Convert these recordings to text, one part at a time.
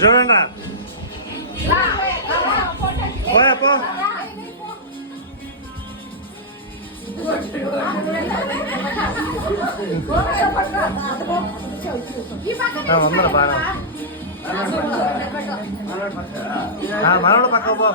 చూడండి పోయా పో వందర బాగా మనోడు పక్క పో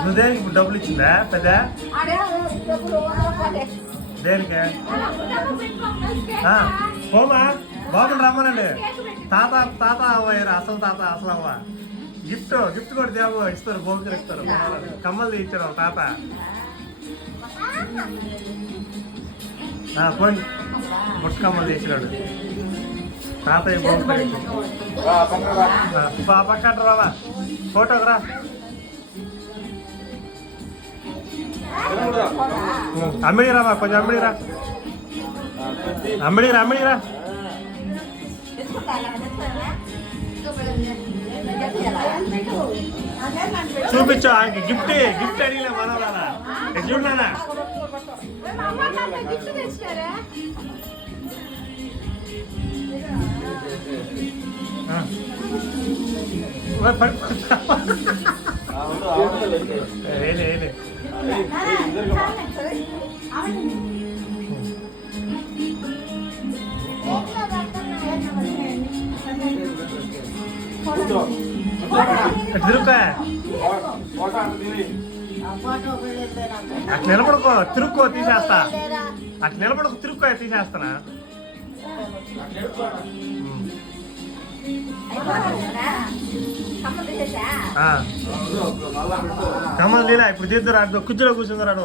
నువ్వు దేనికి ఇప్పుడు డబ్బులు ఇచ్చిందా పెద్ద దేనికి పోమా బాబుని రమ్మనండి తాత తాత అవ్వయ్యారు అసలు తాత అసలు అవ్వ గిఫ్ట్ కూడా దేవో ఇస్తారు బోకులు ఇస్తారు కమ్మలు ఇచ్చారు తాత పోయి బుట్ట కమ్మలు తెచ్చినాడు తాతయ్య బోకులు పక్కంట రావా ఫోటోకి రా అమ్మిడిరా కొంచెం అమ్మిడిరా అమ్మిడిరా చూపించు ఆయనకి గిఫ్ట్ అడిగినా మనోళ్ళ చూడనా వేలే తిరుక్క అట్లా నిలబడుకో తిరుక్కో తీసేస్తా అట్లా నిలబడుకో తిరుక్కో తీసేస్తానా కమ్మలు లీలా ఇప్పుడు తీద్దురాడు కుర్చీలో కూర్చుందరాడు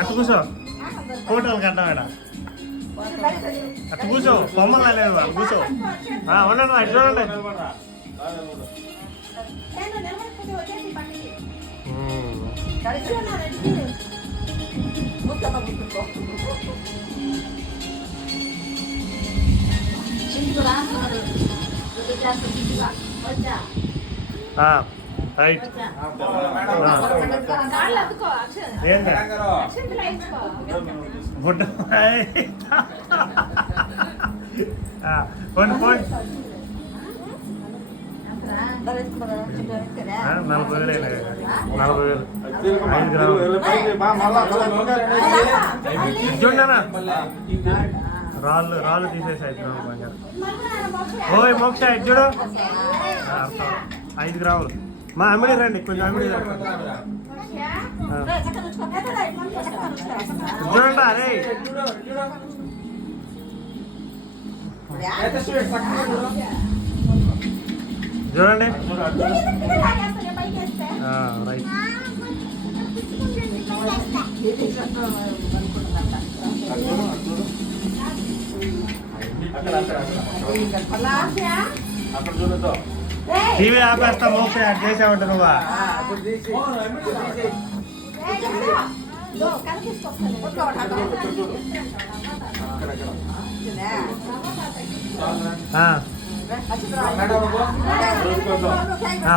అట్టు కూర్చో ఫోటోలు కట్టాడ అట్టు కూర్చో బొమ్మలు లేదు అటు కూర్చో ఉండండి అటు చూడండి రైట్ గుడ్ పోండి 40,000 5 గ్రాములు చూడనా రాళ్ళు తీసేసి 5 గ్రాములు బంగారం ఓయ్ మోక్ష చూడు 5 గ్రాములు మా అమ్మిడి రండి కొంచెం అమ్మిడి చూడండి అరే చూడండి రైట్ టీవీ ఆపేస్తా మోక్ష చేసావంట నువ్వా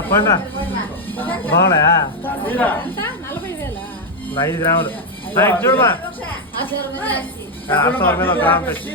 పండా బాగున్నాయా 5 గ్రాములు చూడమా 100 మీద గ్రామ్ పెట్టి